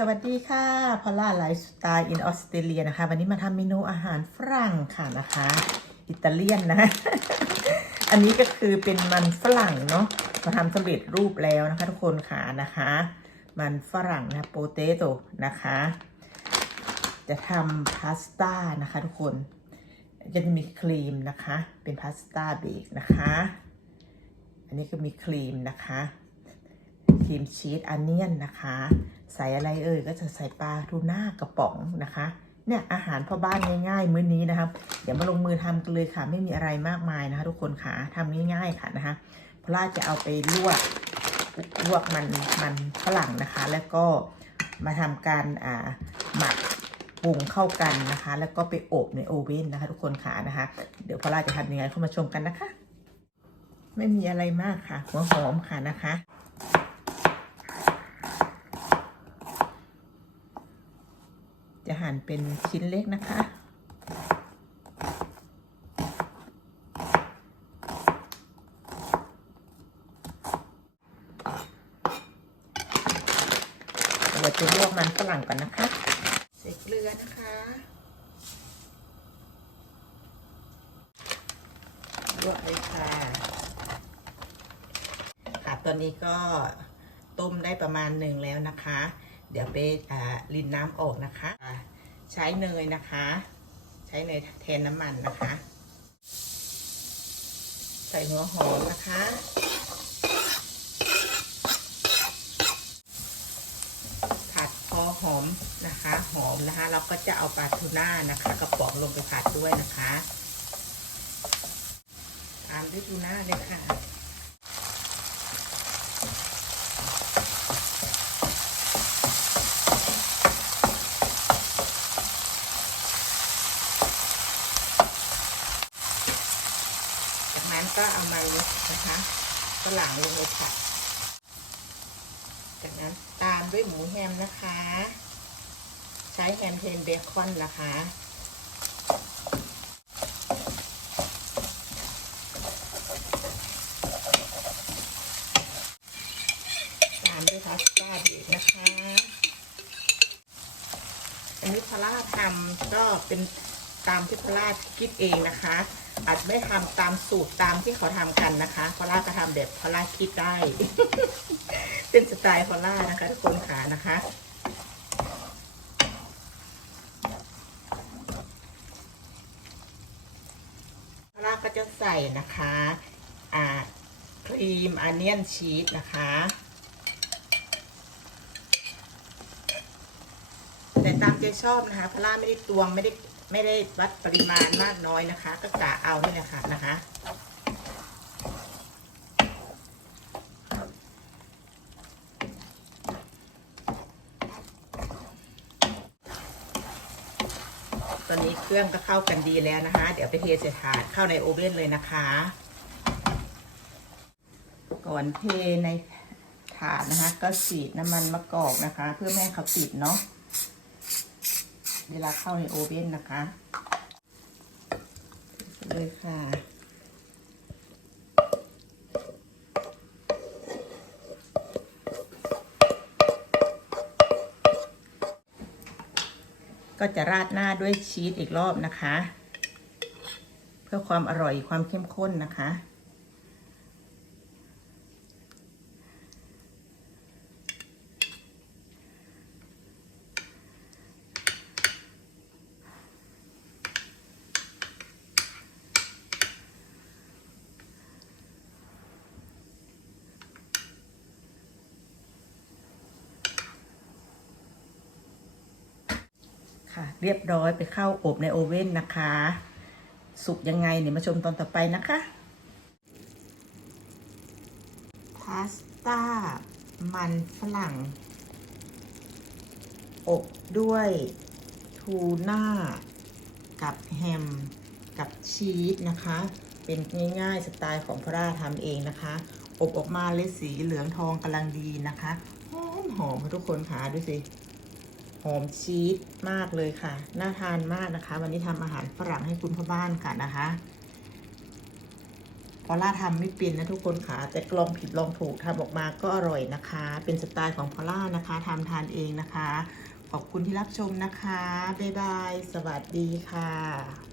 สวัสดีค่ะพอล่าไลฟ์สไตล์อินออสเตรเลียนะคะ วันนี้มาทำเมนูอาหารฝรั่งค่ะนะคะ อิตาเลียนนะ อันนี้ก็คือเป็นมันฝรั่งเนาะมาทำสำเร็จรูปแล้วนะคะทุกคนค่ะนะคะ มันฝรั่งนะโปเตโตนะคะ จะทำพาสต้านะคะทุกคนจะมีครีมนะคะ เป็นพาสต้าเบกนะคะ อันนี้ก็มีครีมนะคะ ครีมชีสอันเนียนนะคะ ใส่อะไรเอ่ยก็จะใส่ปลาทูน่ากระป๋องนะคะ เนี่ยอาหารพ่อบ้านง่ายๆมื้อนี้นะครับเดี๋ยวมาลงมือทำกันเลยค่ะ ไม่มีอะไรมากมายนะคะ ทุกคนค่ะทำง่ายๆค่ะนะคะพลาจะเอาไปลวกลวกมันมันฝรั่งนะคะ แล้วก็มาทำการอ่าหมักปรุงเข้ากันนะคะ แล้วก็ไปอบในโอเว่นนะคะ ทุกคนค่ะนะคะ เดี๋ยวพลาจะทำยังไงเข้ามาชมกันนะคะ ไม่มีอะไรมากค่ะหัวหอมค่ะนะคะ จะหั่นเป็นชิ้นเล็กนะคะเราจะลวกมันฝรั่งก่อนนะคะ ใส่เกลือนะคะลวกเลยค่ะค่ะตอนนี้ก็ต้มได้ประมาณหนึ่งแล้วนะคะ เดี๋ยวไปรินน้ำออกนะคะ ใช้เนยนะคะ ใช้เนยแทนน้ำมันนะคะ ใส่หัวหอมนะคะ ผัดพอหอมนะคะ หอมนะคะ เราก็จะเอาปลาทูน่านะคะ กระป๋องลงไปผัดด้วยนะคะ ตามด้วยทูน่าเลยค่ะ จา ก็เอามาลุกนะคะฝรั่งลงไปผัด จากนั้นตามด้วยหมูแฮมนะคะ ใช้แฮมเทนเบคอนนะคะตามด้วยพาสต้าเบนะคะอันนี้พาร่าทำก็เป็นตามที่พาร่าคิดเองนะคะ อาจไม่ทำตามสูตรตามที่เขาทำกันนะคะพาร่าก็ทำแบบพาร่าคิดได้ เป็นสไตล์พอล่านะคะทุกคนขานะคะพอล่าก็จะใส่นะคะอ่าครีมอันเนียนชีสนะคะแต่ตามใจชอบนะคะพอล่าไม่ได้ตวงไม่ได้ ไม่ได้วัดปริมาณมากน้อยนะคะ ก็กะเอานี่แหละค่ะนะคะตอนนี้เครื่องก็เข้ากันดีแล้วนะคะ เดี๋ยวไปเทใส่ถาดเข้าในโอเว่นเลยนะคะ ก่อนเทในถาดนะคะ ก็ฉีดน้ำมันมะกอกนะคะ เพื่อไม่ให้เขาติดเนาะ เวลาเข้าในโอเว่นนะคะเลยค่ะก็จะราดหน้าด้วยชีสอีกรอบนะคะ เพื่อความอร่อยความเข้มข้นนะคะ ค่ะ เรียบร้อยไปเข้าอบในโอเว่นนะคะ สุกยังไงเนี่ยมาชมตอนต่อไปนะคะพาสต้ามันฝรั่ง อบด้วยทูน่ากับแฮมกับชีสนะคะ เป็นง่ายๆ สไตล์ของพระราทำเองนะคะ อบออกมาเลยสีเหลืองทองกำลังดีนะคะ หอมหอมค่ะทุกคนค่ะดูสิ อมชีสมากเลยค่ะ น่าทานมากนะคะ วันนี้ทำอาหารฝรั่งให้คุณพ่อบ้านค่ะนะคะพอล่าทำไม่เป็นนะทุกคนค่ะ แต่ลองผิดลองถูกทำออกมาก็อร่อยนะคะ เป็นสไตล์ของพอล่านะคะทำทานเองนะคะ ขอบคุณที่รับชมนะคะ บ๊ายบาย สวัสดีค่ะ